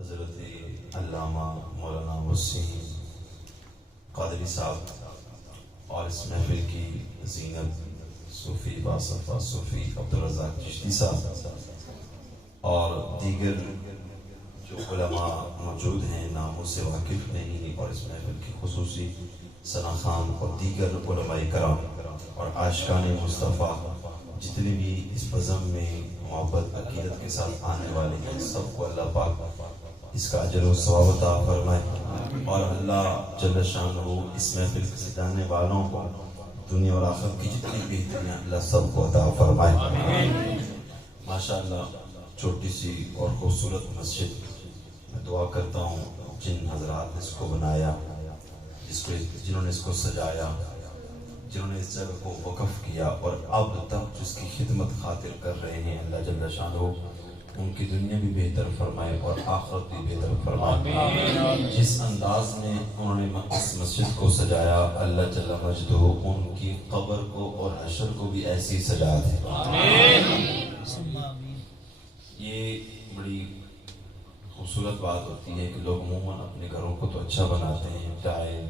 حضرت علامہ مولانا وسیم قادری صاحب اور اس محفل کی زینت صوفی باصفہ صوفی عبدالرزاق چشتی صاحب اور دیگر جو علماء موجود ہیں ناموں سے واقف نہیں اور اس محفل کی خصوصی ثنا خان اور دیگر علماء کرام اور عاشقان مصطفیٰ جتنے بھی اس بزم میں محبت عقیدت کے ساتھ آنے والے ہیں سب کو اللہ پاک اس کا اجر و ثواب عطا فرمائے اور اللہ جل شانہ اس محفل سے سجانے والوں کو دنیا اور آخرت کی جتنی بہتریاں اللہ سب کو عطا فرمائے۔ ماشاءاللہ چھوٹی سی اور خوبصورت مسجد، میں دعا کرتا ہوں جن حضرات نے اس کو بنایا، جنہوں نے اس کو سجایا، جنہوں نے اس جگہ کو وقف کیا اور اب تک جس کی خدمت خاطر کر رہے ہیں، اللہ جل شانہ ان کی دنیا بھی بہتر فرمائے اور آخرت بھی بہتر فرمائے۔ جس انداز میں انہوں نے اس مسجد کو سجایا، اللہ جل مجدہ ان کی قبر کو اور حشر کو بھی ایسی سجا دے۔ یہ بڑی خوبصورت بات ہوتی ہے کہ لوگ عموماً اپنے گھروں کو تو اچھا بناتے ہیں، چاہے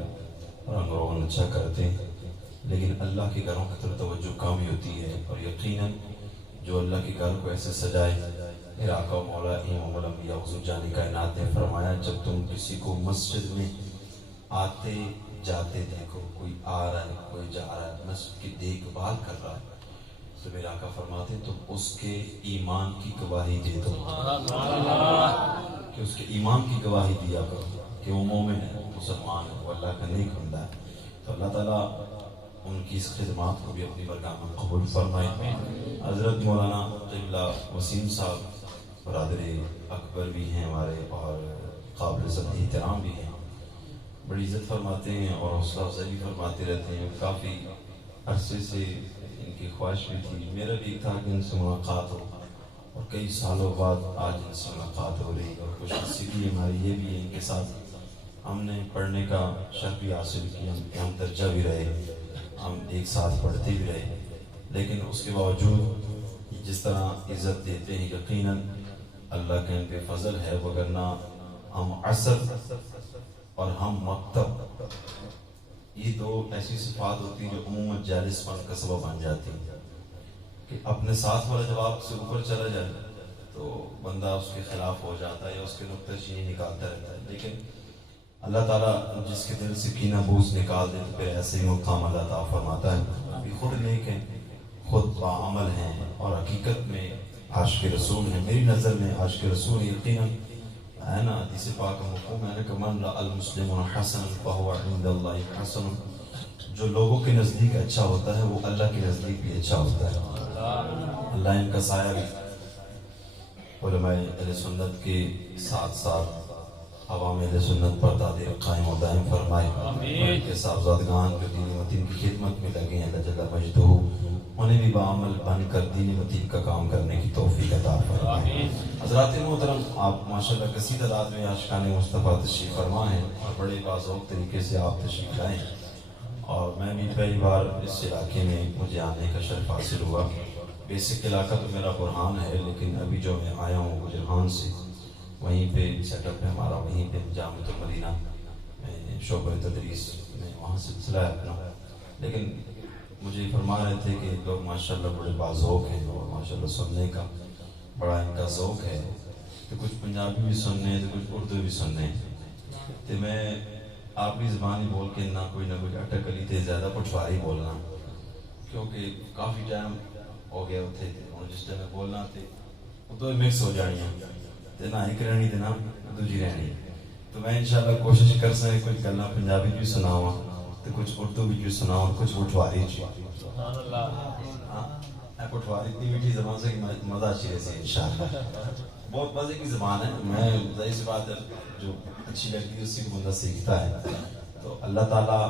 رنگ روغن اچھا کرتے ہیں، لیکن اللہ کے گھروں کی طرف توجہ کم ہی ہوتی ہے۔ اور یقیناً جو اللہ کے گھر کو ایسے سجائے، میرا آقا مولا امام الانبیاء حضور جان کائنات نے فرمایا جب تم کسی کو مسجد میں آتے جاتے دیکھو، کوئی آ رہا ہے کوئی جا رہا ہے، مسجد کی دیکھ بھال کر رہا ہے، تو میرا آقا فرماتے ہیں تم اس کے ایمان کی گواہی دے دو، کہ اس کے ایمان کی گواہی دیا کرو کہ وہ مومن ہے، وہ مسلمان ہے، وہ اللہ کا نیک بندہ ہے۔ تو اللہ تعالیٰ ان کی اس خدمات کو بھی اپنی برگاہ میں قبول فرمائے۔ حضرت مولانا قبلہ وسیم صاحب برادر اکبر بھی ہیں ہمارے اور قابل احترام بھی ہیں، بڑی عزت فرماتے ہیں اور حوصلہ افزائی بھی فرماتے رہتے ہیں۔ کافی عرصے سے ان کی خواہش بھی تھی، میرا بھی تھا کہ ان سے ملاقات ہو، اور کئی سالوں بعد آج ان سے ملاقات ہو رہی، اور خوش نصیبی ہماری یہ بھی ہے ان کے ساتھ ہم نے پڑھنے کا شرف بھی حاصل کیا، ہم درجہ بھی رہے، ہم ایک ساتھ پڑھتے بھی رہے، لیکن اس کے باوجود جس طرح عزت دیتے ہیں یقیناً اللہ کے ان پہ فضل ہے، وگرنہ ہم عصر اور ہم مکتب، یہ دو ایسی صفات ہوتی ہیں جو عموماً جالس پن کا سبب بن جاتی ہیں، کہ اپنے ساتھ والا جب آپ سے اوپر چلا جائے تو بندہ اس کے خلاف ہو جاتا ہے یا اس کے نقطہ چینی نکالتا رہتا ہے، لیکن اللہ تعالیٰ جس کے دل سے کینہ بوجھ نکال دے تو پھر ایسے ہی مقام اللہ تعالیٰ فرماتا ہے کہ خود نیک ہیں، خود باعمل ہیں اور حقیقت میں عاشق رسول ہیں۔ میری نظر میں عاشق رسول یقیناً ہے نا، حدیث پاک مفہوم ہے کہ من رأى المسلمون حسنا فهو عند الله حسن، جو لوگوں کے نزدیک اچھا ہوتا ہے وہ اللہ کے نزدیک بھی اچھا ہوتا ہے۔ اللہ ان کا سایہ بھی علماء اہل سنت کے ساتھ ساتھ عوام اہل سنت پر تعدیر قائم و دائم فرمائے، ان کے صاحبزادگان جو دین متین کی خدمت میں لگے ہیں اللہ جل مجدہ انہیں بھی بعمل بن کر دین متین کا کام کرنے کی توفیق عطا فرمائے۔ حضرات محترم، آپ ماشاءاللہ کثیر تعداد میں عاشقان مصطفیٰ تشریف فرما ہیں اور بڑے باذوق طریقے سے آپ تشریف لائے ہیں، اور میں بھی پہلی بار اس علاقے میں مجھے آنے کا شرف حاصل ہوا۔ بیسک علاقہ تو میرا برہان ہے، لیکن ابھی جو میں آیا ہوں گجران سے، وہیں پہ سیٹ اپ ہے ہمارا، وہیں پہ جامعۃ المدینہ شعبہ تدریس میں وہاں سلسلہ ہے اپنا، لیکن مجھے فرما رہے تھے کہ لوگ ماشاءاللہ بڑے باذوق ہیں اور ماشاءاللہ سننے کا بڑا ان کا ذوق ہے، تو کچھ پنجابی بھی سننے ہیں تو کچھ اردو بھی سننے ہیں، تو میں آپ کی زبان ہی بول کے نہ کوئی اٹک علی تھے زیادہ پٹواری بولنا، کیونکہ کافی ٹائم ہو گیا ہوتے تھے اور جس ٹائم بولنا تھے اردو مکس ہو جانی ہے، نہ ایک رہنی تھی نہ دوسری رہنی، تو میں انشاءاللہ کوشش کر سکے کچھ گلاں پنجابی بھی سناواں تو کچھ اردو بھی سناواں، کچھ پٹواری جی پٹواری اتنی میٹھی زبان سے کہ مزہ اچھی رہتی ہے انشاءاللہ، بہت مزے کی زبان ہے، میں ظاہر سی بات ہے جو اچھی لگتی ہے اسی کو بندہ سیکھتا ہے، تو اللہ تعالیٰ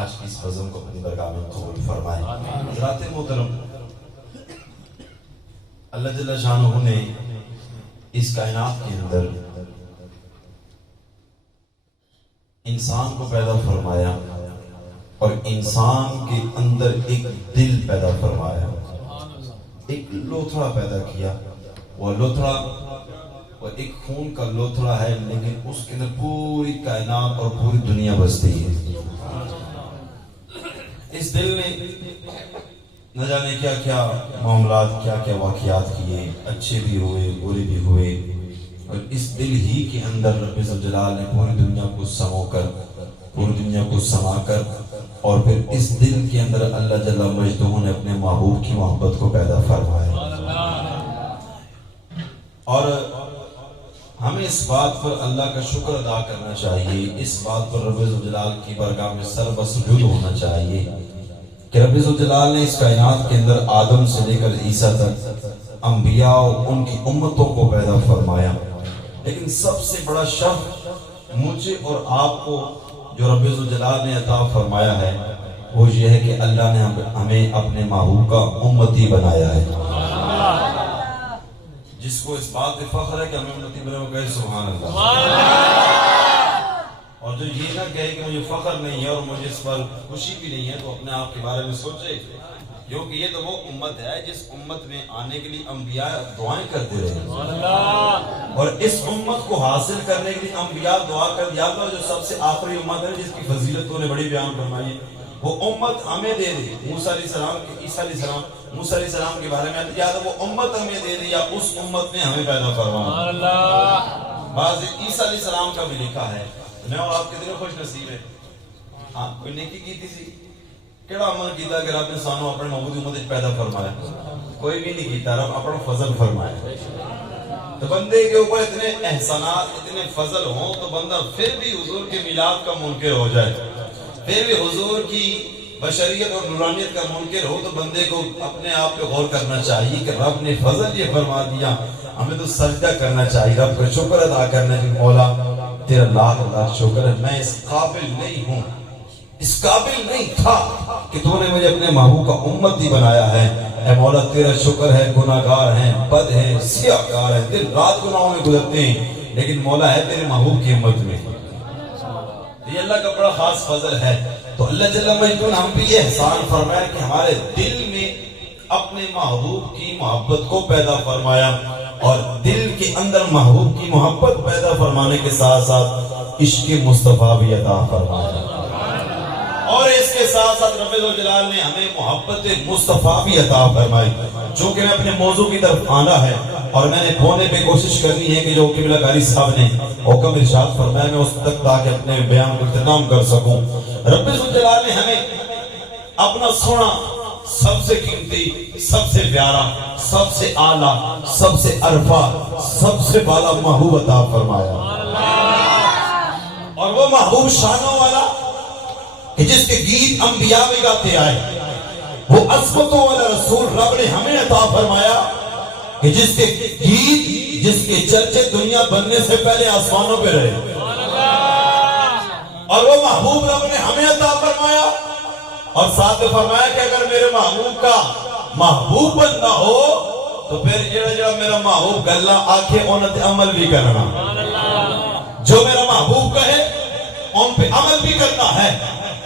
آج کی اس بزم کو اپنی برگاہ میں قبول فرمائے۔ حضرات محترم، اللہ جل شانہ نے اس کائنات کے اندر انسان کو پیدا فرمایا اور انسان کے اندر ایک دل پیدا فرمایا، ایک لوتھڑا پیدا کیا، وہ لوتھڑا اور ایک خون کا لوتھڑا ہے، لیکن اس کے اندر پوری کائنات اور پوری دنیا بستی ہے۔ اس دل نے نہ جانے کیا کیا معاملات، کیا کیا واقعات کیے، اچھے بھی ہوئے برے بھی ہوئے، اور اس دل ہی کے اندر رب ذوالجلال نے پوری دنیا کو سمو کر، پوری دنیا کو سما کر، اور پھر اس دل کے اندر اللہ جل مجدہ نے اپنے محبوب کی محبت کو پیدا فرمایا۔ اور ہمیں اس بات پر اللہ کا شکر ادا کرنا چاہیے، اس بات پر رب ذوالجلال کی بارگاہ میں سر بسجود ہونا چاہیے کہ رب ذوالجلال نے اس کائنات کے اندر آدم سے لے کر عیسیٰ تک انبیاء اور ان کی امتوں کو پیدا فرمایا، لیکن سب سے بڑا شرف مجھے اور آپ کو جو رب ذوالجلال نے عطا فرمایا ہے وہ یہ ہے کہ اللہ نے ہمیں اپنے محبوب کا امتی بنایا ہے۔ جس کو اس بات پہ فخر ہے کہ ہمیں امتی بنے، وہ کہے سبحان اللہ، اور جو یہ نہ کہے کہ مجھے فخر نہیں ہے اور مجھے اس پر خوشی بھی نہیں ہے تو اپنے آپ کے بارے میں سوچے، کیونکہ یہ تو وہ امت ہے جس امت میں آنے کے لیے انبیاء دعائیں کرتے رہے، اور اس امت کو حاصل کرنے کے لیے انبیاء دعا کر دیا تھا۔ جو سب سے آخری امت ہے جس کی فضیلت تو نے بڑی بیان فرمائی ہے، وہ امت ہمیں دے دی۔ موسیٰ علیہ السلام عیسیٰ علیہ السلام موسیٰ علیہ السلام کے بارے میں یا تو وہ امت ہمیں دے دی یا اس امت نے ہمیں پیدا فرمایا۔ بعض عیسیٰ علیہ السلام کا بھی لکھا ہے، میں اور آپ کتنے خوش نصیب ہے، ہاں کوئی نیکی کی تھی سی، کیڑا عمل کیتا کہ رب نے سانو اپنے محبوب امت پیدا فرمایا؟ کوئی بھی نہیں کیتا، رب اپنا فضل فرمایا۔ تو بندے کے اوپر اتنے احسانات، اتنے فضل ہوں تو بندہ پھر بھی حضور کے میلاد کا منکر ہو جائے، پھر بھی حضور کی بشریت اور نورانیت کا منکر ہو، تو بندے کو اپنے آپ پہ غور کرنا چاہیے کہ رب نے فضل یہ فرما دیا، ہمیں تو سجدہ کرنا چاہیے، رب کا شکر ادا کرنا کہ مولا تیرا لاکھ لاکھ شکر ہے، میں اس قابل نہیں ہوں، اس قابل نہیں تھا کہ تو نے مجھے اپنے محبوب کا امتی بنایا ہے۔ اے مولا تیرا شکر ہے، گناہگار ہیں، بد ہیں، سیاہکار ہیں، دن رات گناہوں میں گزرتے ہیں، لیکن مولا ہے تیرے محبوب کی امت میں۔ یہ اللہ کا بڑا خاص فضل ہے۔ تو اللہ جل مجدہ نے ہم بھی یہ احسان فرمایا کہ ہمارے دل میں اپنے محبوب کی محبت کو پیدا فرمایا، اور دل کے اندر محبوب کی محبت پیدا فرمانے کے ساتھ ساتھ عشق مصطفیٰ بھی عطا فرمایا، اور اس کے ساتھ ساتھ رب ذوالجلال نے ہمیں محبت مصطفیٰ بھی عطا فرمائی۔ چونکہ میں اپنے موضوع کی طرف آنا ہے اور میں نے کھونے پہ کوشش کرنی ہے کہ جو قبلہ قاری صاحب نے حکم ارشاد فرمایا میں اس تک تاکہ اپنے بیان کو اختتام کر سکوں۔ رب ذوالجلال نے ہمیں اپنا سونا، سب سے قیمتی، سب سے پیارا، سب سے اعلیٰ، سب سے عرفہ، سب سے بالا محبوب عطا فرمایا، اور وہ محبوب شانوں والا کہ جس کے گیت انبیاء میں گاتے آئے، وہ عظمتوں والا رسول رب نے ہمیں عطا فرمایا کہ جس کے گیت، جس کے چرچے دنیا بننے سے پہلے آسمانوں پہ رہے، اور وہ محبوب رب نے ہمیں عطا فرمایا، اور ساتھ میں فرمایا کہ اگر میرے محبوب کا محبوب بننا ہو تو پھر جڑا میرا محبوب گلہ آکھے انت عمل بھی کرنا، جو میرا محبوب کہے ان پہ عمل بھی کرنا ہے،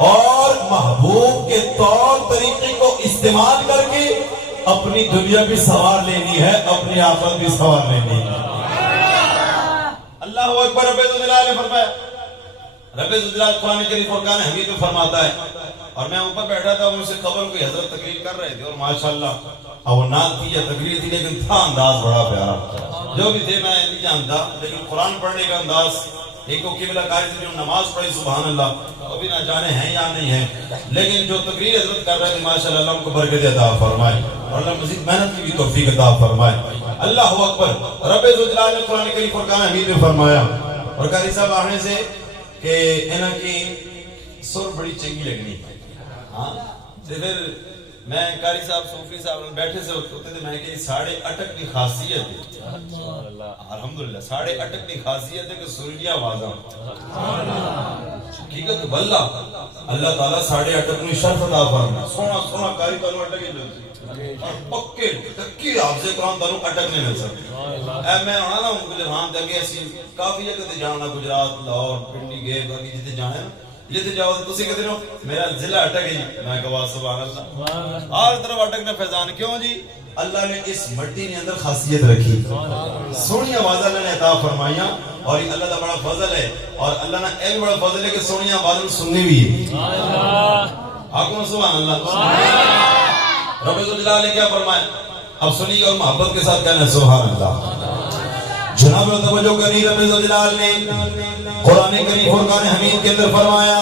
اور محبوب کے طور طریقے کو استعمال کر کے اپنی دنیا بھی سوار لینی ہے، اپنی آخرت بھی سوار لینی ہے۔ اللہ اکبر۔ رب ذوالجلال نے فرمایا، رب ذوالجلال قرآن کریم فرقان حمید میں فرماتا ہے، اور میں اوپر بیٹھا تھا، مجھ سے خبر کوئی حضرت تقریر کر رہے تھے، اور ماشاءاللہ اب وہ نعت تھی یا تقریر تھی لیکن تھا انداز بڑا پیارا، جو بھی تھے میں نہیں جانتا، لیکن قرآن پڑھنے کا انداز، ایک کو قبلہ قاری سے جو نماز پڑھی سبحان اللہ، وہ بھی نہ جانے ہیں یا نہیں ہیں، لیکن جو تقریر حضرت کر رہے تھے ماشاءاللہ اللہ ان کو برکت عطا فرمائے، اور اللہ مزید محنت کی بھی توفیق عطا فرمائے۔ اللہ اکبر۔ رب ذوالجلال نے قرآن کریم فرقان حمید میں فرمایا، اور قاری صاحب آنے سے کہ انہاں کی سر بڑی چنگی لگنی، ہاں پھر میں قاری صاحب صوفی صاحب بیٹھے سے ہوتے تھے، میں کہ ساڑھے اٹک کی خاصیت ہے، الحمدللہ ساڑھے اٹک کی خاصیت ہے کہ سرجیا آوازاں حقیقت واللہ اللہ تعالیٰ ساڑھے اٹک میں شرف عطا فرمائے، سونا سونا قاری تانوں اٹک ہی جلتی، اور پکے تکی حافظ قرآن تانوں اٹک نہیں مل سکتے۔ اے میں آنا نا گجران دے اگے اسی کافی جگہ تے جانا، گجرات، لاہور، پنڈی گئے باقی جتے جانے، جیتے جاؤ تسی کہتے ہو میرا ضلع اٹک گئی، میں کہا سبحان اللہ، ہر طرف اٹکنا فیضان کیوں جی؟ اللہ نے اس مٹی نے اندر خاصیت رکھی، سونی آواز اللہ نے عطا فرمائیاں، اور اللہ کا بڑا فضل ہے، اور اللہ نے ایک بڑا فضل ہے کہ سونی آواز سننی بھی ہے۔ آقا سبحان اللہ، رب الجلال نے کیا فرمایا؟ اب سنیے اور محبت کے ساتھ کہنا سبحان اللہ۔ جناب توجہ کری، رب الجلال نے قرآن کریم فرقان حمید کے اندر فرمایا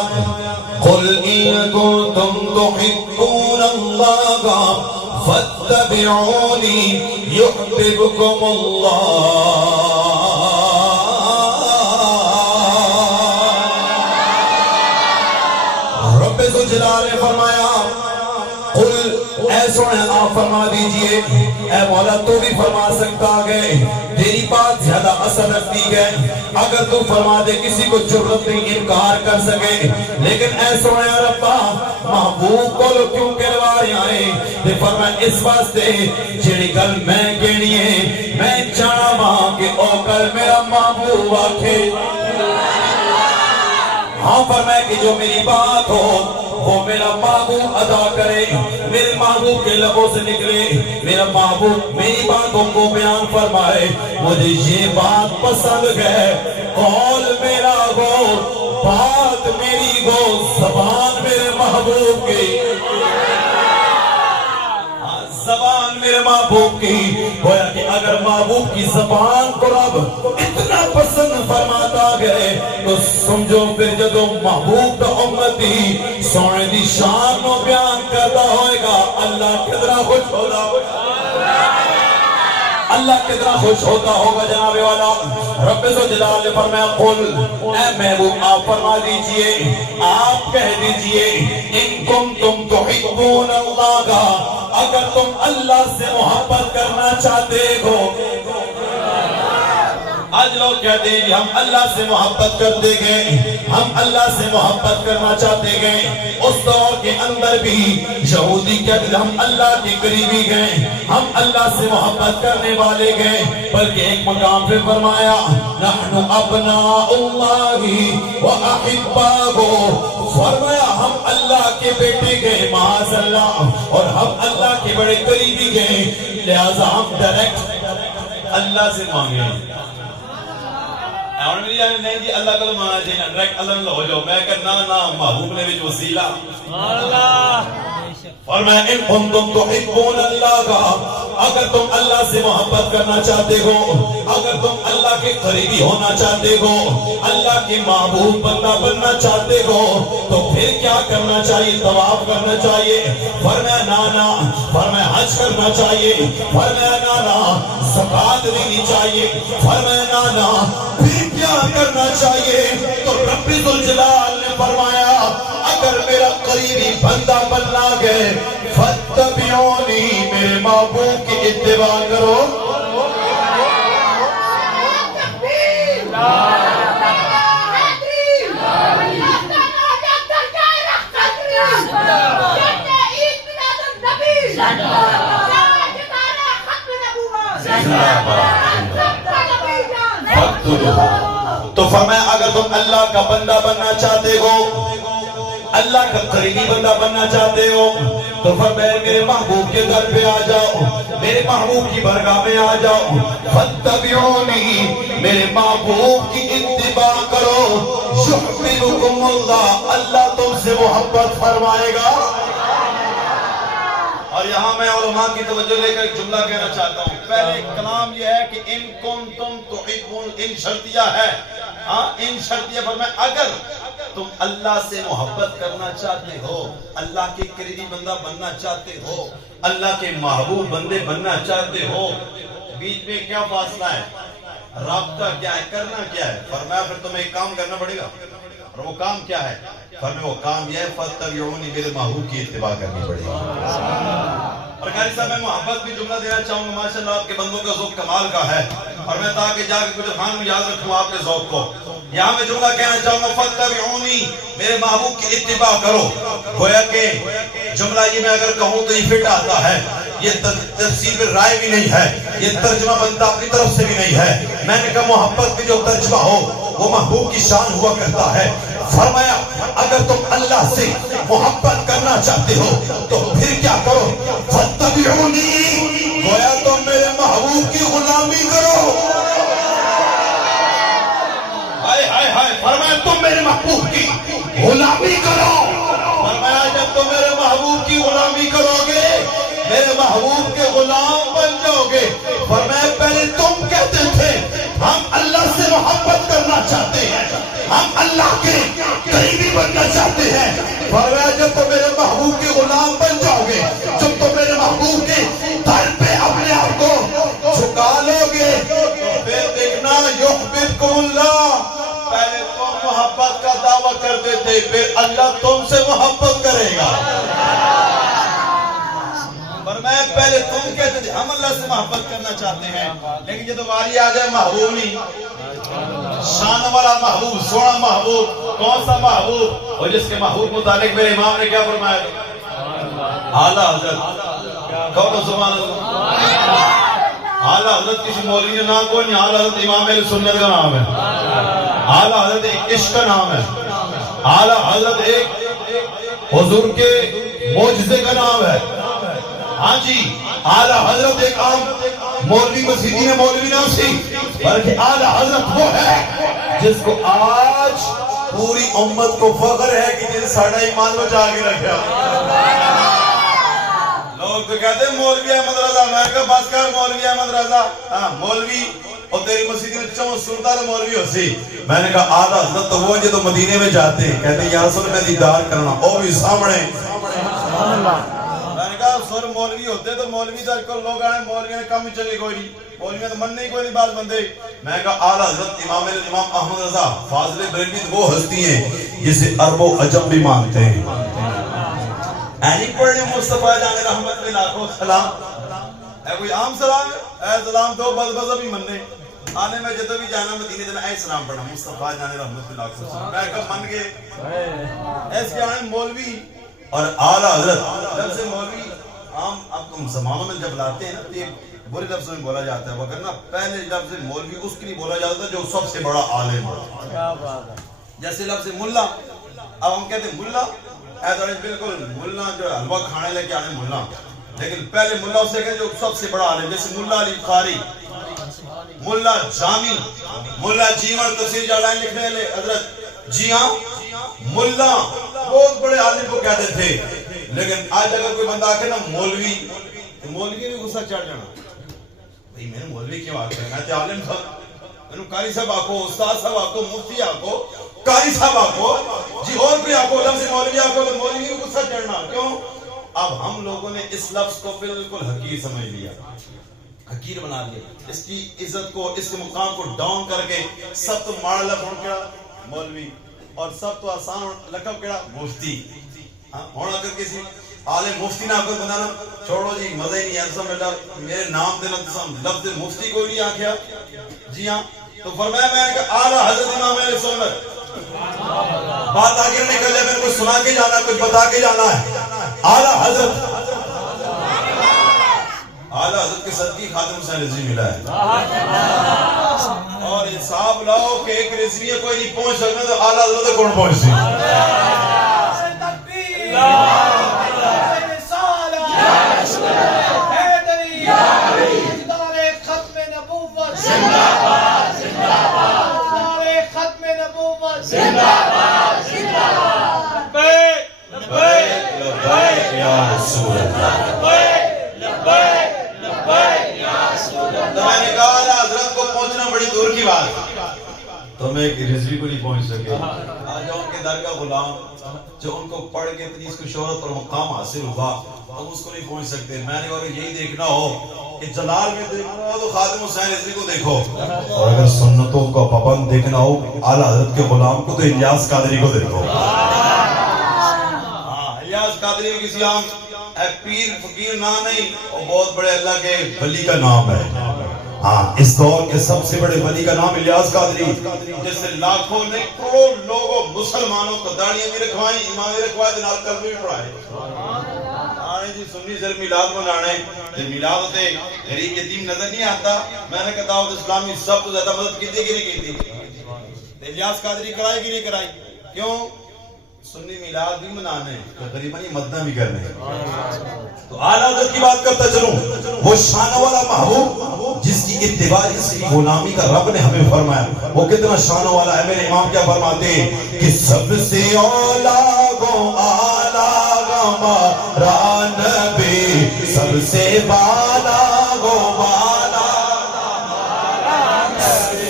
قل ان کنتم تحبون اللہ فاتبعونی یحببکم اللہ۔ رب الجلال نے فرمایا قل، اے سونے آپ فرما دیجئے، اے مولا تو بھی فرما سکتا گئے، تیری بات زیادہ اثر رکھتی ہے، اگر تو فرما دے کسی کو جرت نہیں انکار کر سکے، لیکن اے سونے ربا محبوب کو لو کیوں کروارے آئے؟ تے فرمائے اس واسطے جیڑی گل میں کہنی ہے میں چاہنا ماں کہ او کل میرا محبوب آکھے، ہاں فرمائے کہ جو میری بات ہو وہ میرا محبوب ادا کرے، میرے محبوب کے لبوں سے نکلے، میرا محبوب میری باتوں کو بیان فرمائے، مجھے یہ بات پسند ہے، قول میرا گو، بات میری گو، زبان میرے محبوب کی، زبان میرے محبوب کی، گویا کہ اگر محبوب کی زبان کو رب اتنا پسند فرماتا گئے تو سمجھو پھر جدو محبوب دا امتی سونے دی شان نو بیان کرتا ہوئے گا اللہ کتنا خوش ہوتا ہوگا، اللہ کتنا خوش ہوتا ہوگا جناب والا۔ رب الجلال نے فرمایا قل، اے محبوب آپ فرما دیجئے، آپ کہہ دیجئے ان کنتم تحبون اللہ، اگر تم اللہ سے محبت کرنا چاہتے ہو۔ آج لوگ کہتے ہیں ہم اللہ سے محبت کرتے گئے، ہم اللہ سے محبت کرنا چاہتے گئے، اس دور کے اندر بھی یہودی کہتے ہیں ہم اللہ کے قریبی گئے، ہم اللہ سے محبت کرنے والے گئے، بلکہ ایک مقام پہ فرمایا نحن ابناء اللہ و احباؤہ، فرمایا ہم اللہ کے بیٹے گئے معاذ اللہ، اور ہم اللہ کے بڑے قریبی گئے، لہذا ہم ڈائریکٹ اللہ سے مانگے۔ اور میری آنے نہیں جی اللہ کو مانا چاہیے ڈائریکٹ اللہ نہ ہو جاؤ، میں کہا نا محبوب نے بھی وسیلہ اور میں ان کنتم تحبون اللہ کا، اگر تم اللہ سے محبت کرنا چاہتے ہو، اگر تم اللہ کے قریبی ہونا چاہتے ہو، اللہ کے محبوب بندہ بننا چاہتے ہو، تو پھر کیا کرنا چاہیے؟ طواف کرنا چاہیے، فرمایا نانا، فرمایا حج کرنا چاہیے، فرمایا نانا زکات دینی چاہیے، فرمایا نانا پھر کیا کرنا چاہیے؟ تو رب الجلال نے فرمایا اگر میرا قریبی بندہ بننا گئے فاتبعونی، میرے محبوب کی اتباع کرو۔ تو فرمایا اگر تم اللہ کا بندہ بننا چاہتے ہو، اللہ کا قریبی بندہ بننا چاہتے ہو، تو فرمایا میرے محبوب کے در پہ آ جاؤ، میرے محبوب کی برگاہ میں آ جاؤ، فاتبعونی، میرے محبوب کی اتباع کرو، یحببکم اللہ، اللہ تم سے محبت فرمائے گا۔ اور یہاں میں علماء کی توجہ لے کر ایک جملہ کہنا چاہتا ہوں۔ پہلے کلام یہ ہے کہ ان کنتم تحبون، ان شرطیہ ہے، ہاں ان شرطیہ فرمایا اگر تم اللہ سے محبت کرنا چاہتے ہو، اللہ کے قریبی بندہ بننا چاہتے ہو، اللہ کے محبوب بندے بننا چاہتے ہو، بیچ میں کیا فاصلہ ہے؟ رابطہ کیا ہے؟ کرنا کیا ہے؟ فرمایا پھر تمہیں ایک کام کرنا پڑے گا، اور وہ کام کیا ہے؟ فرمایا وہ کام یہ ہے فاتبعونی، میرے محبوب کی اتباع کرنی پڑے گی۔ اور قاری صاحب میں محبت بھی جملہ دینا چاہوں گا، ماشاءاللہ آپ کے بندوں کا ذوق کمال کا ہے، اور میں تاکہ جا کے کچھ خان یاد رکھوں آپ کے ذوق کو، یہاں میں جملہ کہنا چاہوں گا فاتبعونی، میرے محبوب کی اتباع کرو۔ گویا کہ جملہ یہ میں اگر کہوں تو یہ فٹ آتا ہے، یہ تفسیر میں رائے بھی نہیں ہے، یہ ترجمہ بنتا اپنی طرف سے بھی نہیں ہے۔ میں نے کہا محبت میں جو ترجمہ ہو وہ محبوب کی شان ہوا کرتا ہے، فرمایا اگر تم اللہ سے محبت کرنا چاہتے ہو تو پھر کیا کرو؟ فاتبعونی، گویا تم میرے محبوب کی غلامی کرو۔ فرمایا تم میرے محبوب کی غلامی کرو۔ فرمایا جب تم میرے محبوب کی غلامی کرو گے میرے محبوب کے غلام بن جاؤ گے۔ فرمایا پہلے تم کہتے تھے ہم اللہ سے محبت کرنا چاہتے ہیں، ہم اللہ کے قریبی بننا چاہتے ہیں۔ فرمایا جب تم میرے محبوب کے غلام بن جاؤ گے، جب تم میرے محبوب کے در پہ اپنے آپ کو جھکا لو گے پھر دیکھنا یحببکم اللہ، پہلے تم محبت کا دعویٰ کرتے تھے پھر اللہ تم سے محبت کرے گا۔ فرمایا پہلے تم کہتے تھے ہم اللہ سے محبت کرنا چاہتے ہیں، لیکن جب تمہاری آ جائے محبوب نہیں، شان والا محبوب، سونا محبوب، کون سا محبوب؟ اور جس کے محبوب متعلق میرے امام نے کیا فرمایا؟ اعلیٰ حضرت۔ کون سبحان اللہ؟ اعلیٰ حضرت کسی مولوی نے نام کوئی نہیں، اعلیٰ حضرت امام اہل سنت کا نام ہے، اعلیٰ حضرت ایک عشق کا نام ہے، اعلیٰ حضرت ایک حضور کے معجزے کا نام ہے۔ ہاں جی، اعلیٰ حضرت ایک عام مولوی مسیحی نے مولوی نام سی، بلکہ اعلیٰ حضرت وہ ہے جس کو آج پوری امت کو فخر ہے کہ جن ساڑھا ایمان بچا کے رکھا۔ لوگ تو کہتے ہیں مولوی احمد رضا، میں کہا بس کر مولوی احمد رضا، ہاں مولوی اور تیری مسیحی نے چون سردار مولوی ہو سی۔ میں نے کہا اعلیٰ حضرت تو وہ جو تو مدینے میں جاتے ہیں، کہتے ہیں یا رسول میں دیدار کرنا، اور بھی سامنے۔ میں نے کہا سر مولوی ہوتے تو مولوی تو اجکل لوگ آنے مولوی نے کم ہی چلے کوئی نہیں، مولوی نے من نہیں کوئی نہیں بات بندے۔ میں نے کہا اعلیٰ حضرت امام احمد رضا فاضل بریلوی وہ ہستی ہیں جسے عرب و عجم بھی مانتے ہیں۔ اینی پڑھنے مصطفیٰ جان رحمت میں لاکھوں سلام، اے کوئی عام سلام ہے؟ اے سلام تو بس بس بھی مننے آنے میں جدو بھی جانا مدینے تو میں اے سلام پڑھنا مصطفیٰ جان رحمت میں لاکھوں سلام۔ میں کہا من گئے ایس کے آنے مولوی اور اعلیٰ حضرت جب سے مولوی عام اب تم زمانوں میں جب لاتے ہیں نا تو یہ برے لفظ میں بولا جاتا ہے، وگرنہ پہلے لفظ مولوی اس کے لیے بولا جاتا تھا جو سب سے بڑا عالم ہو۔ جیسے لفظ ملا، اب ہم کہتے ہیں ملا ایسا بالکل ملا جو حلوہ کھانے لے کے آنے ملا، لیکن پہلے ملا اسے کہتے جو سب سے بڑا عالم، جیسے ملا علی قاری، ملا جامی، ملا جیون تفسیر جالائن لکھنے لے حضرت، جی ہاں ملا بہت بڑے عالم کو کہتے تھے۔ لیکن آج اگر کوئی بندہ آکے نا مولوی، تو مولوی بھی غصہ چڑھ جانا، بھئی میں نے مولوی کیوں آکے میں تے عالم تھا، میں نے قاری صاحب آکو، استاد صاحب آکو، مفتی آکو، قاری صاحب آکو، جی اور بھی آکو، لفظ مولوی آکو تو مولوی بھی غصہ چڑھنا کیوں؟ اب ہم لوگوں نے اس لفظ کو بالکل حقیر سمجھ لیا، حقیر بنا لیا، اس کی عزت کو، اس کے مقام کو ڈاؤن کر کے سب تو ماڑا لفظ کیا مولوی اور سب تو آسان لقب کیا مفتی۔ ہونا کر کسی عالم مفتی نہ کوئی بنانا چھوڑو جی، مزہ ہی نہیں ہے، میرے نام دے لفظ مفتی کوئی نہیں آکھیا۔ جی ہاں تو فرمایا میں نے کہا اعلیٰ حضرت امام اہل سنت، بات آگے نکل جائے، میں نے کچھ سنا کے جانا کچھ بتا کے جانا ہے۔ اعلیٰ حضرت، اعلیٰ حضرت کے صدقی خاتم حسین رضوی ملا ہے، اور انصاف لاؤ کہ ایک رضوی کوئی نہیں پہنچ سکتا تو اعلیٰ حضرت کون پہنچ سکتا؟ تو میں ایک رضوی کو نہیں پہنچ سکے، آج ان کے در کا غلام جو ان کو پڑھ کے اتنی اس کو شہرت اور مقام حاصل ہوا ہم اس کو نہیں پہنچ سکتے۔ میں نے کہا کہ یہی دیکھنا ہو کہ جلال میں دیکھنا ہو تو خاتم حسین رضوی کو دیکھو، اور اگر سنتوں کا پابند دیکھنا ہو اعلیٰ حضرت کے غلام کو تو الیاس قادری کو دیکھو۔ الیاس قادری کسی عام پیر فقیر نام نہیں، وہ بہت بڑے اللہ کے ولی کا نام ہے۔ ہاں اس دور کے سب سے بڑے ولی کا نام الیاس قادری، جس سے لاکھوں نے کروڑ لوگوں مسلمانوں کو داڑیاں بھی رکھوائیں، امام بھی رکھوائے دنال کلمہ بھی پڑھائے۔ آنے جی سنی سر میلاد منانے، جب میلاد ہوتے غریب یتیم نظر نہیں آتا، میں نے کہا دعوت اسلامی سب تو زیادہ مدد کتنے کی نہیں کی تھی؟ الیاس قادری کرائی کی نہیں کرائی؟ کیوں؟ سنی میلاد بھی منانے غریباً یہ مدنہ بھی کرنے. تو اعلیٰ حضرت کی بات کرتا چلوں، وہ شان والا محبوب جس کی اتباع، جس کی غلامی کا رب نے ہمیں فرمایا، وہ کتنا شان والا ہے. میرے امام کیا فرماتے ہیں کہ سب سے اولا گو اعلیٰ ہمارا نبی، سب سے بالا گو بالا.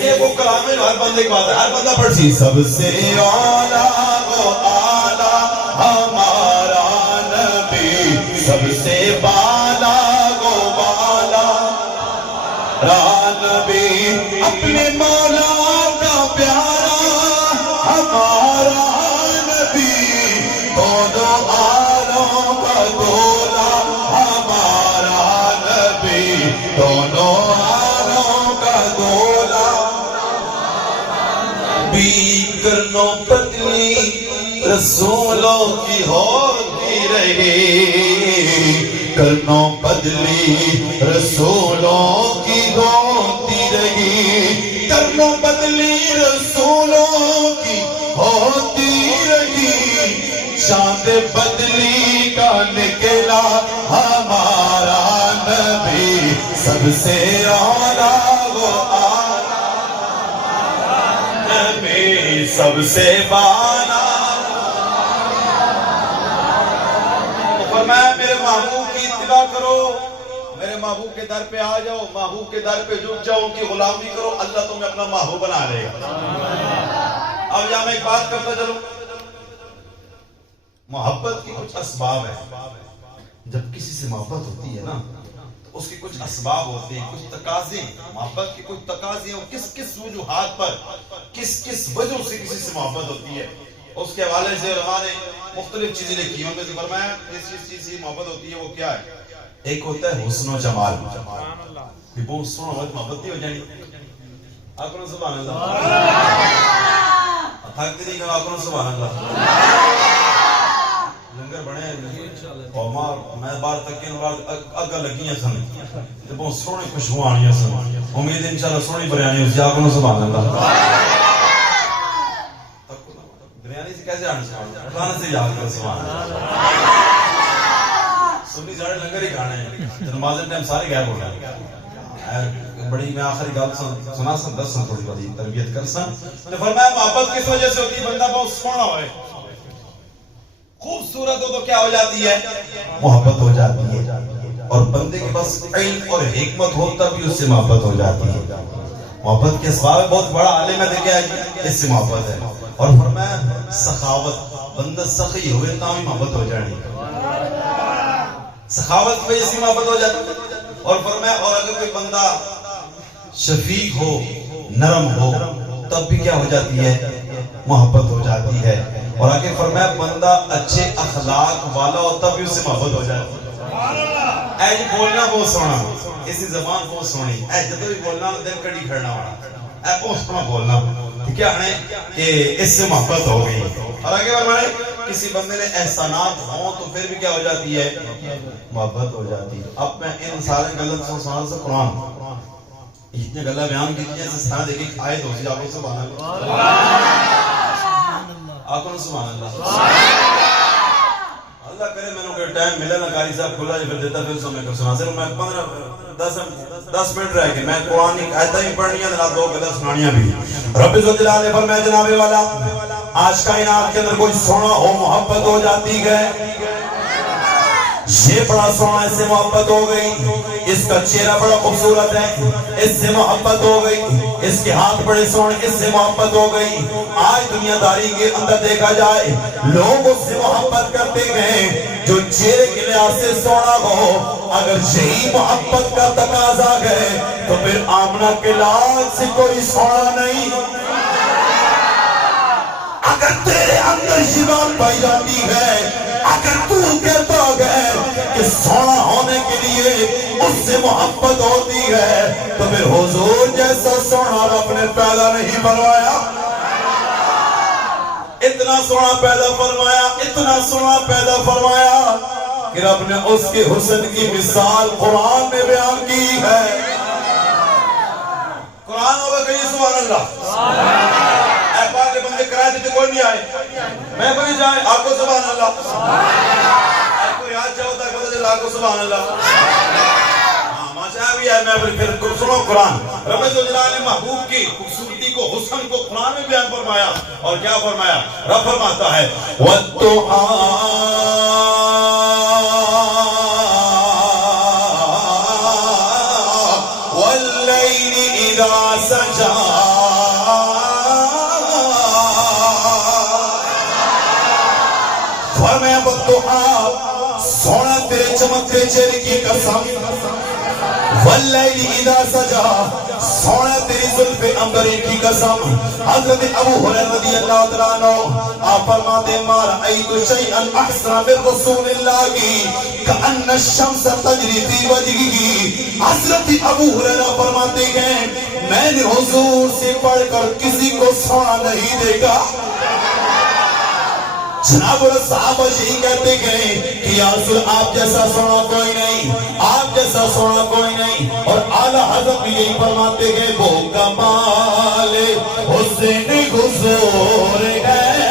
یہ وہ کلام ہے ہر بندے کی بات ہے، ہر بندہ پڑھ سی. سب سے اولا گو اعلیٰ ہمارا نبی، سب سے بالا گو بالا نبی، اپنے مولا کا پیارا ہمارا نبی، دونوں عالم کا دولا ہمارا نبی، دونوں عالم کا دولا. بھی کرنوں پتلی رسولوں کی ہوتی رہی، کرنوں بدلی رسولوں کی ہوتی رہی، کرنوں بدلی رسولوں کی ہوتی رہی. چاند بدلی کا نکلا ہمارا نبی، سب سے اولیٰ وہ نبی، سب سے بالا. فرمایا میرے محبوب کی اتباع کرو، میرے محبوب کے در پہ آ جاؤ، محبوب کے در پہ جھک جاؤ، ان کی غلامی کرو، اللہ تمہیں اپنا محبوب بنا لے گا. اب یہاں میں ایک بات کرتا چلوں، محبت کی کچھ اسباب ہیں. جب کسی سے محبت ہوتی ہے نا تو اس کے کچھ اسباب ہوتے ہیں، کچھ تقاضے. محبت کی کچھ تقاضے ہیں، کس کس وجوہات پر، کس کس وجہ سے کسی سے محبت ہوتی ہے. اس کے حوالے سے علماء نے مختلف چیزیں لکھی ہیں. ان میں سے فرمایا اس چیز سے محبت ہوتی ہے وہ کیا ہے؟ ایک ہوتا ہے حسن و جمال. کہ بہت سونا ہوتا محبت نہیں ہو جانی. آپ کو سبحان اللہ تھک نہیں کہ آپ کو سبحان اللہ لنگر بڑھے اور میں بار تک کے اگا لگی ہیں سن بہت سونے خوشبو آنی ہیں سن. امید ہے انشاءاللہ سونی بریانی ہوتی ہے. آپ کو سبحان اللہ. بریانی سے کیسے آنے سبحان اللہ سے یاد کر سبحان اللہ. سنی ساڑھے لنگر ہی کھانے ہیں، نماز ٹائم سارے غائب ہو گئے. بڑی میں آخری گال سنا سن دس سن تھوڑی بڑی تربیت کر سن. تو فرمایا محبت کس وجہ سے ہوتی ہے؟ بندہ بہت سونا ہوئے، خوبصورت ہو تو کیا ہو جاتی ہے؟ محبت ہو جاتی ہے. اور بندے کے پاس علم اور حکمت ہو تب بھی اس سے محبت ہو جاتی ہے. محبت کے اسباب بہت بڑا عالم ہے، دیکھیں اس سے محبت ہے. اور فرمایا سخاوت، بندہ سخی ہوئے تاں بھی محبت ہو جانی، سخاوت پہ اسی محبت ہو جاتی. اور فرمایا اور اگر کوئی بندہ شفیق ہو، نرم ہو، تب بھی کیا ہو جاتی ہے؟ محبت ہو جاتی ہے. اور آگے فرمایا بندہ اچھے اخلاق والا ہو تب بھی اس سے محبت ہو جاتی ہے. اے جی بولنا بہت سونا، اسی زبان بہت سونی، اے جدو بھی بولنا دل کڑی کھڑنا ہونا، اے بہت سونا بولنا. کیا ہے کہ اس سے محبت ہو گئی. اور آگے فرمائے کسی بندے نے احسانات ہوں تو پھر بھی کیا ہو جاتی ہے؟ محبت ہو جاتی ہے. اب میں ان سارے غلط سوال سے قرآن اتنے گلہ بیان کیجئے سے سارا دیکھیں آیت ہو سی. آپ کو سبحان اللہ، آپ کو سبحان اللہ. اللہ کرے میں نے کوئی ٹائم ملے نا قاری صاحب کھلا جب دیتا پھر سمجھ کر سنا سے. میں 10 منٹ رہ کے میں قرآن کی آیتیں بھی پڑھنی ہیں اور 2 غلط سنانیاں بھی. رب عزت جلال نے فرمایا جناب والا آج کائنات کے اندر کوئی سونا ہو محبت ہو جاتی ہے. یہ بڑا سونا، اس سے محبت ہو گئی. اس کا چہرہ بڑا خوبصورت ہے، اس سے محبت ہو گئی. اس کے ہاتھ بڑے سونے، اس سے محبت ہو گئی. آج دنیا داری کے اندر دیکھا جائے لوگ اس سے محبت کرتے گئے جو چہرے کے لحاظ سے سونا ہو. اگر یہی محبت کا تقاضا ہے تو پھر آمنہ کے لال سے کوئی سونا نہیں. اگر تیرے اندر یہ بات پائی جاتی ہے، اگر تو کہتا ہے کہ سونا ہونے کے لیے اس سے محبت ہوتی ہے تو پھر حضور جیسا سونا رب نے پیدا نہیں فرمایا. اتنا سونا پیدا فرمایا، اتنا سونا پیدا فرمایا کہ رب نے اس کے حسن کی مثال قرآن میں بیان کی ہے. قرآن ہوگا کہیں سبحان اللہ. اے پاک کے بندے کرائے دیتے کوئی نہیں آئے. سبحان اللہ. ماشاء بھی ہے. میں پھر سنو قرآن. رب جلال نے محبوب کی خوبصورتی کو, حسن کو قرآن میں بیان فرمایا. اور کیا فرمایا؟ رب فرماتا ہے فرمایا والضحى, سونا تیرے چمکتے چہرے کی قسم, واللیل اذا سجا, سونا تیری زلف عنبر کی قسم. حضرت ابو ہریرہ رضی اللہ تعالیٰ عنہ آپ فرماتے ہیں ما رأیت شیئا احسن من رسول اللہ کأن الشمس تجری فی وجہہ. حضرت ابو ہریرہ فرماتے ہیں میں نے حضور سے پڑھ کر کسی کو سونا نہیں دیکھا. جناب صحابہ یہی کہتے گئے کہ یا رسول آپ جیسا سونا کوئی نہیں, آپ جیسا سونا کوئی نہیں. اور اعلیٰ حضرت بھی یہی فرماتے گئے وہ کمال حسن حضور ہے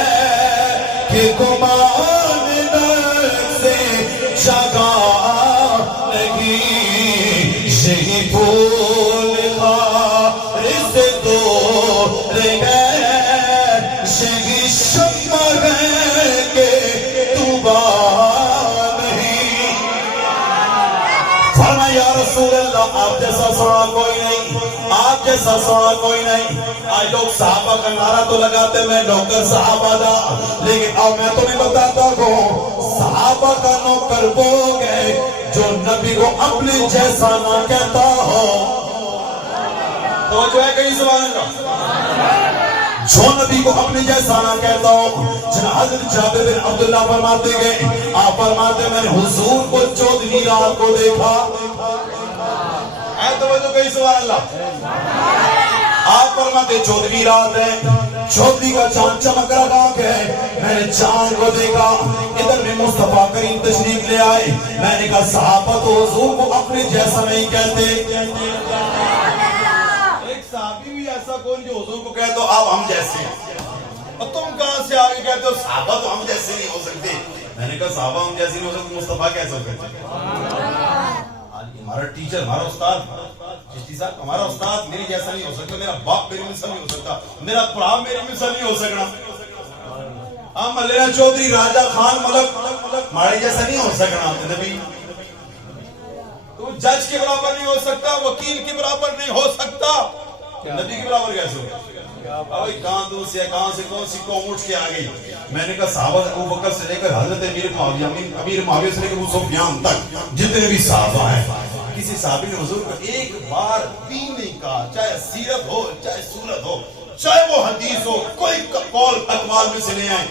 کہ گمان سے جگہ نہیں, یہی پھول خار سے دور ہے, یہی شمع ہے رسول اللہ آپ جیسا سونا کوئی نہیں, آپ جیسا سونا کوئی نہیں. آج لوگ صحابہ کا نعرہ تو لگاتے میں نوکر صحابہ دا, لیکن اب میں تمہیں بتاتا ہوں صحابہ کا نوکر وہ گئے جو نبی کو اپنے جیسا نہ کہتا ہو. تو جو ہے کہیں سبحان اللہ, جو نبی کو اپنے جیسا نہ کہتا ہو. جناب حضرت جابر بن عبداللہ فرماتے گئے, آپ فرماتے میں نے حضور کو 14ویں رات کو دیکھا. اے توجہ کہیں سبحان اللہ. آپ فرماتے 14ویں رات ہے, 14ویں کا چاند چمک رہا ہے, میں نے چاند کو دیکھا. ادھر میں مصطفیٰ کریم تشریف لے آئے. میں نے کہا صحابہ تو حضور کو اپنے جیسا نہیں کہتے. ایک صحابی بھی ایسا کون جو حضور کو کہتے ہو آپ ہم جیسے ہیں, اور تم کہاں سے آگے کہتے ہو صحابہ تو ہم جیسے نہیں ہو سکتے. میں نے کہا صحابہ ہم جیسے نہیں ہو سکتے, مصطفیٰ کیسے ہو سکتے؟ ہمارا ٹیچر, ہمارا استاد چشتی صاحب, ہمارا استاد میری جیسا نہیں ہو سکتا, میرا باپ میری مثل نہیں ہو سکتا, میرا پڑھا میری مثل نہیں ہو سکنا. ہم ملینا چودھری, راجہ, خان, ملک ہمارے جیسا نہیں ہو سکنا. نبی تو جج کے برابر نہیں ہو سکتا, وکیل کے برابر نہیں ہو سکتا, نبی کے برابر کیسے ہو؟ کہاں دور سے کہاں سے کون سی قوم اٹھ کے آ گئی. میں نے کہا صحابہ ابو بکر سے لے کر حضرت امیر معاویہ سے لے کر ابو سفیان تک جتنے بھی صحابہ ہیں, کسی صحابی نے حضور کو ایک بار بھی نہیں کہا, چاہے سیرت ہو, چاہے سورت ہو, چاہے وہ حدیث ہو, کوئی قول اقوال میں سے نہیں آئے.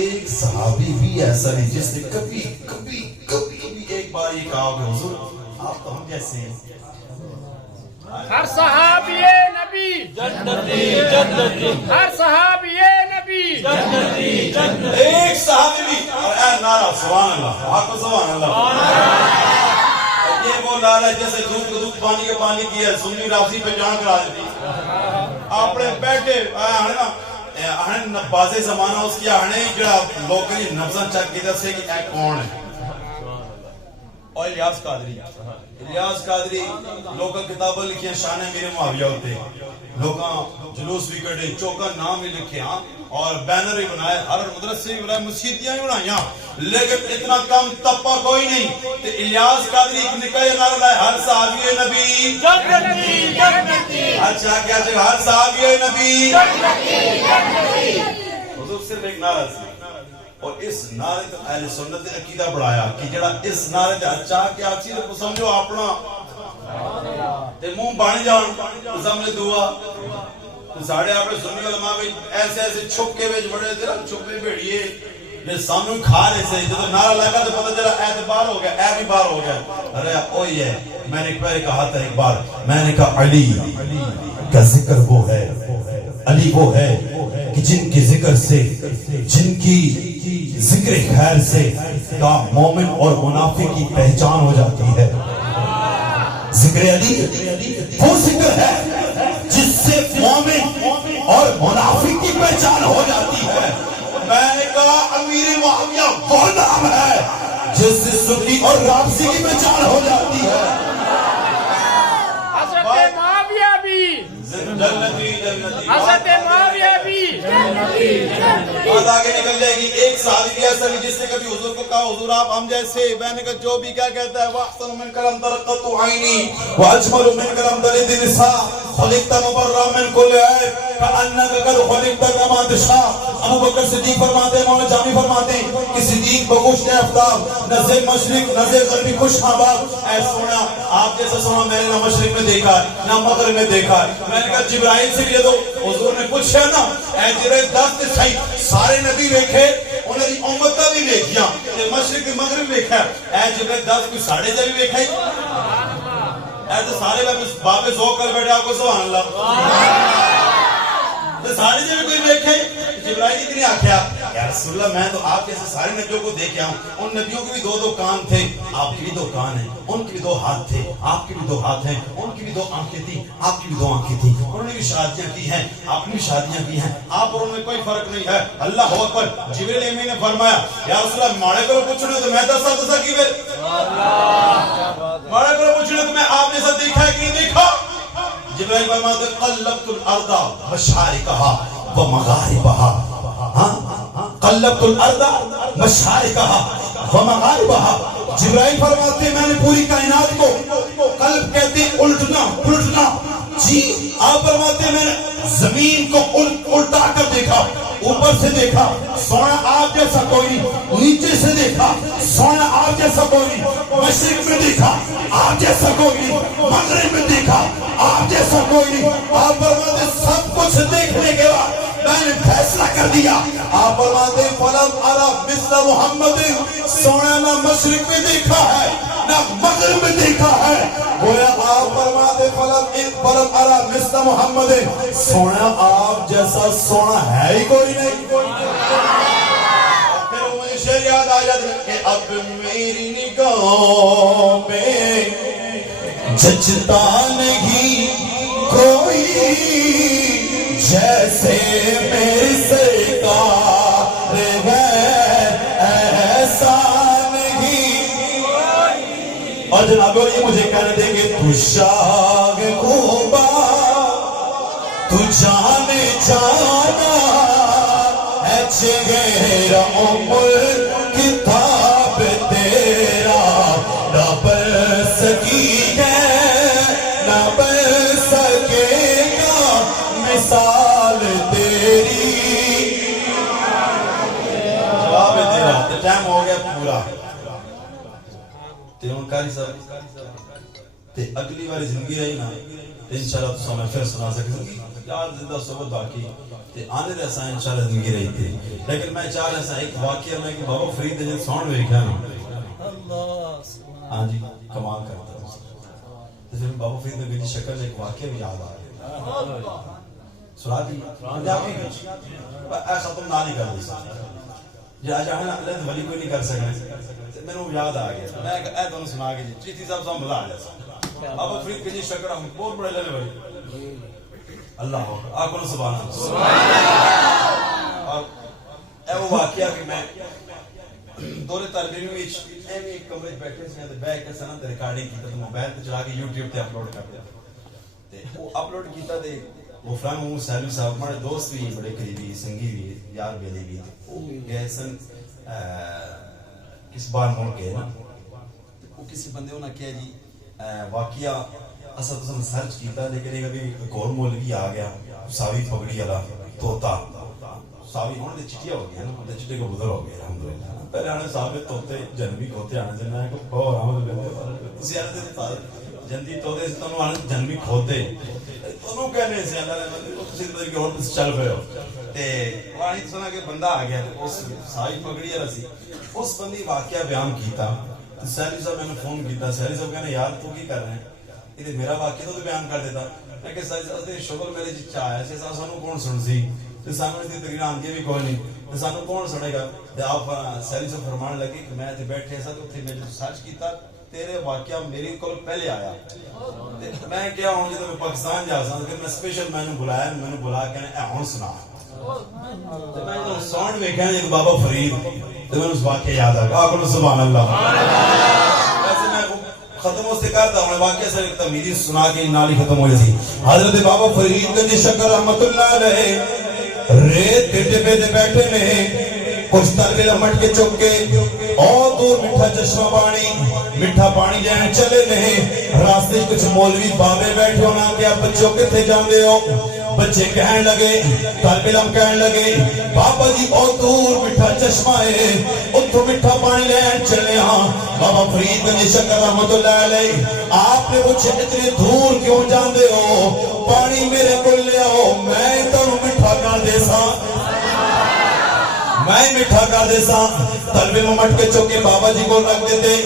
ایک صحابی بھی ایسا نہیں جس نے کبھی کبھی کبھی بھی ایک بار یہ کہا کہ حضور آپ تو ہم جیسے ہیں. ہر صحابی نبی جنتی جنتی, ہر صحابی نبی جنتی جنتی. ایک صحابی بھی, اور اے نعرہ سبحان اللہ, آپ کو سبحان اللہ. یہ وہ نعرہ جیسے دودھ کو دودھ, پانی کے پانی کی ہے, سنی رافضی پہ جان کرا دیتی. اپنے بیٹھے اہن بازے زمانہ اس کی اہنے جڑا لوگ کی نبزن چک کی دسے کہ اے کون ہے. اور الیاس قادری, الیاس قادری لوگاں کتابیں لکھیاں شان امیر معاویہ ہوتے, لوگاں جلوس بھی کٹے, چوکا نام بھی لکھے ہاں, اور بینر بھی بنائے, ہر مدرسے بھی بنائے, مسجدیاں بھی بنائیاں, لیکن اتنا کم تپا کوئی نہیں. تو الیاس قادری ایک نکاح نعرہ لائے, ہر صحابی نبی جنتی جنتی. اچھا کیا چھے ہر صحابی نبی جنتی جنتی. حضور صرف ایک نعرہ سی, اور اس نعرے تو اہل سنت نے عقیدہ بڑھایا کہ جڑا اس نعرے تے اچھا کیا چیز کو سمجھو اپنا تے منہ بن جان سامنے دعا. ساڑھے آپ نے سنی علماء بھی ایسے ایسے چھپ کے بیچ بڑے تھے, چھپے بیڑیے میں سامنے کھا رہے سے, جب نعرہ لگا تو پتہ چلا اعتبار ہو گیا, اے بھی بار ہو گیا. ارے اوہی ہے, میں نے پہلے کہا تھا ایک بار, میں نے کہا علی کا ذکر وہ ہے, علی وہ ہے کہ جن کے ذکر سے, جن کی ذکر خیر سے کا مومن اور منافق کی پہچان ہو جاتی ہے. ذکر علی وہ ذکر ہے جس سے مومن اور منافق کی پہچان ہو جاتی ہے. میں نے کہا امیر معاویہ وہ نام ہے جس سے سنی اور رابطے کی پہچان ہو جاتی ہے. حضرت معاویہ بھی جنتی جنتی. حضرت معاویہ بھی بات آگے نکل جائے گی. ایک صحابی بھی ایسا بھی جس نے کبھی حضور کو کہا حضور آپ ہم جیسے. میں نے کہا جو بھی کیا کہتا ہے وَأَحْسَنُ مِنْكَ لَمْ تَرَقَّتُ عَيْنِي وَأَجْمَلُ مِنْكَ لَمْ تَلِدِ النِّسَاءُ خُلِقْتَ مُبَرَّأً مِنْ كُلِّ عَيْبٍ كَأَنَّكَ قَدْ خُلِقْتَ كَمَا تَشَاءُ. ابو بکر صدیق فرماتے ہیں مولانا جامی فرماتے ہیں کہ صدیق بگوش آفتاب نظر مشرق نظر غربی خوش آباد. اے سونا آپ جیسا سونا میں نے نہ مشرق میں دیکھا ہے نہ مغرب میں دیکھا ہے. میں نے کہا جبرائیل سے بھی تو حضور نے پوچھا نا اے جبرائیل دس تے صحیح سارے نبی دیکھے انہوں نے امت کا بھی دیکھیا تے مشرق تے مغرب دیکھا. اے جبرائیل دس کوئی ساڑھے جا بھی دیکھا ہی اے تو سارے بابے ذوق کر بیٹھے آپ کو سبحان اللہ سارے جب کوئی دیکھے. جبرائیل جی نے آکھیا یا رسول اللہ میں تو آپ جیسے سارے نبیوں کو دیکھا ہوں. ان نبیوں کے بھی دو کان تھے آپ کے بھی دو کان ہیں. ان کے بھی دو ہاتھ تھے آپ کے بھی دو ہاتھ ہیں. ان کی بھی دو آنکھیں تھی آپ کی بھی دو آنکھیں تھی. انہوں نے بھی شادیاں کی ہیں آپ نے بھی شادیاں کی ہیں. آپ اور ان میں کوئی فرق نہیں ہے. اللہ اکبر. جبرائیل امین نے فرمایا یا رسول اللہ ماڑے کو پوچھنے تو میں دسا کی پھر ماڑے کو پوچھنے تو میں آپ جیسا دیکھا ہے کہ نہیں دیکھا. جبرائیل فرماتے قلبت الارض مشارقها ومغاربها. قلبت الارض مشارقها ومغاربها. جبرائیل فرماتے میں نے پوری کائنات کو قلب کہتے ہیں الٹنا پلٹنا. جی آپ فرماتے میں نے زمین کو الٹا کر دیکھا اوپر سے دیکھا سونا آپ جیسا کوئی نہیں. نیچے سے دیکھا سونا آپ جیسا کوئی نہیں. مشرق میں دیکھا آپ جیسا کوئی نہیں. مغرب میں دیکھا آپ جیسا کوئی نہیں. آپ فرماتے سب کچھ دیکھنے کے بعد میں نے فیصلہ کر دیا. آپ فرماتے فلم ارى مثل محمد. سونا نہ مشرق میں دیکھا ہے نہ مغرب میں دیکھا ہے. گویا آپ فرماتے فلم ارى مثل محمد. سونا آپ جیسا سونا ہے ہی کوئی نہیں. پھر مجھے شعر یاد آ جاتا ہے کہ اب میری نگاہوں میں جچتا نہیں کوئی جیسے میری سرکار ہے ایسا نہیں. اور جناب یہ مجھے کہنے دیں کہ تو شاہ خوبا تو جانے جانا ہے چہرہ عمر کتاب تیرا نہ بن سکی ہے نہ بن سکے گا مثال تیری. جواب ہے تیرا ٹائم ہو گیا پورا. قاری صاحب تے اگلی بار زندگی رہی نا انشاءاللہ تو میں پھر سنا سکتا یار زندہ صحبت باقی تے آنے دے اساں انشاءاللہ زندگی رہی تھی. لیکن میں چاہ رہا سا ایک واقعہ میں کہ بابا فرید نے ساؤنڈ ویکھا نا ہاں جی کمال کرتا ہے. پھر بابا فرید نے کی شکل ایک واقعہ بھی یاد آ گیا. سنا دی ختم نہ نہیں کر دی جا جانا اللہ ولی کوئی نہیں کر سکے. میں نے یاد آ گیا میں اے تانوں سنا کے جی چیتی صاحب صاحب مزہ آ جائے. بابا فرید کی جی شکر ہم بہت بڑے لینے والی اللہ آپ کو سبحان اللہ. اور اے وہ واقعہ کہ میں دورے طالب علم وچ ایویں ایک کمرے وچ بیٹھے سی تے بیٹھ کے سنا تے ریکارڈنگ کیتا تے موبائل تے چلا کے یوٹیوب تے اپلوڈ کر دیا تے وہ اپلوڈ کیتا تے وہ فرام محمد سالم صاحب ہمارے دوست بھی بڑے قریبی سنگی بھی یار بیلی بھی وہ گئے سن کس بار ملک گئے نا وہ کسی بندے نے کہا جی واقعہ اصل تو سرچ کیتا لیکن ایک ایک اور مولوی آ گیا ساوی پگڑی والا طوطا ساوی ہونے دے چٹیا ہو گیا نا دے چٹے کو بدل ہو گیا الحمدللہ. پہلے آنے ساوی طوطے جنبی کھوتے آنے سے میں کو بہت رحمت لے تسی آنے دے جنتی طوطے سے تنوں آنے جنبی کھوتے تنوں کہنے سے اللہ نے تسی دے کہ اور تس چل پئے ہو تے وانی سنا کہ بندہ آ گیا اس ساوی پگڑی والا سی اس بندی واقعہ بیان کیتا. سہری صاحب میں نے فون کیتا سہری صاحب کہنے یار تو کی کر رہے ہیں یہ میرا واقعہ تو بیان کر دیتا. میں کہ سہری صاحب تے شغل میرے جی چاہیا سی سانو کون سن سی تے سانو اس دی تقریر آندی بھی کوئی نہیں تے سانو کون سنے گا. تے آپ سہری صاحب فرمان لگے کہ میں تے بیٹھے سا تے اوتھے میں جو سرچ کیتا تیرے واقعہ میرے کول پہلے آیا تے میں کیا ہوں جے میں پاکستان جا سا پھر میں اسپیشل میں نے بلایا میں نے بلا کے اے ہن سنا تے میں جو ساؤنڈ ویکھیا ایک بابا فرید تے میں اس واقعہ یاد آ گیا. آپ کو سبحان اللہ. ختم ہو سے کرتا ہوں واقعہ سے ایک تمیدی سنا کے نالی ختم ہو جاتی حضرت بابا فرید گنج شکر رحمت اللہ علیہ ریت ٹٹے پہ دے بیٹھے نے کچھ تلوی لمٹ کے چکے اور دور مٹھا چشمہ پانی جائیں چلے نہیں راستے کچھ مولوی بابے بیٹھے ہونا کہ آپ بچوں کے تھے جاندے ہو بچے کہنے لگے طالب علم کہنے لگے بابا جی بہت دور مٹھا چشمہ ہے اتھو مٹھا پانی لین چلے ہاں بابا فرید گنج شکر رحمت اللہ علیہ آپ نے پوچھے اتنے دور کیوں جاندے ہو پانی میرے کو لے آؤ میں تو مٹھا کر دے سا میں مٹھا کر دے سا طلبے ممٹ کے چوکے بابا جی کو رکھ دیتے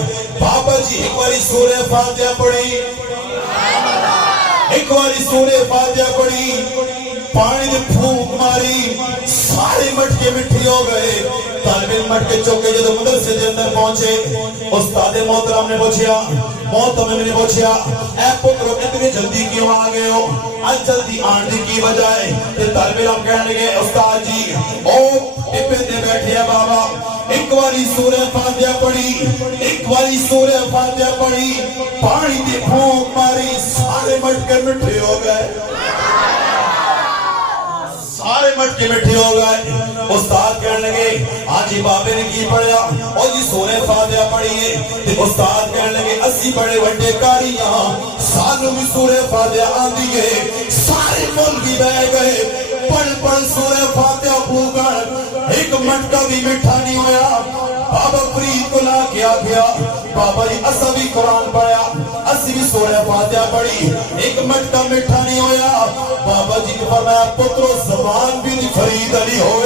بابا جی ایک باری سورہ فاتحہ پڑھی ایک باری سورہ فاتحہ پڑھی پانی دے پھونک ماری سارے مٹکے مٹھی ہو گئے طالبے مٹکے چوکے جدو مدرسے دے اندر پہنچے استاد محترم نے پوچھیا محترم نے پوچھیا اے پترو اتنی جلدی کیوں آ گئے ہو آج جلدی آنے کی وجہ ہے کہ طالب علم کہنے لگے استاد جی او ٹپے دے بیٹھے ہیں بابا ایک باری سورہ فاتحہ پڑھی ایک باری سورہ فاتحہ پڑھی پانی دی پھونک ماری سارے مٹکے مٹھے ہو گئے سارے مٹکے مٹھے ہو گئے استاد کہنے لگے آج ہی بابے نے کی پڑھیا اور جی سورہ فاتحہ پڑھی ہے استاد کہنے لگے اسی بڑے وڈے کاریاں سانوں بھی سورہ فاتحہ آندی ہے سارے مولوی بہ گئے پڑھ سورہ فاتحہ پھونکن ایک مٹکا بھی مٹھا نہیں ہویا بابا فرید کو لا کیا گیا بابا جی اسا بھی قرآن پڑھیا اسی بھی سورہ فاتحہ پڑھی ایک مٹکا مٹھا نہیں ہویا بابا جی نے فرمایا پترو زبان بھی نہیں فرید علی ہوئے